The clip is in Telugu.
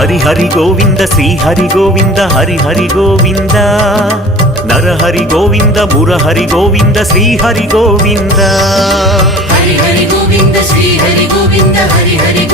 హరి హరి గోవింద శ్రీ హరి గోవింద హరి హరి గోవింద నరహరి గోవింద మురహరి గోవింద శ్రీ హరి గోవింద హరి హరి గోవింద శ్రీ హరి గోవింద హరి హరి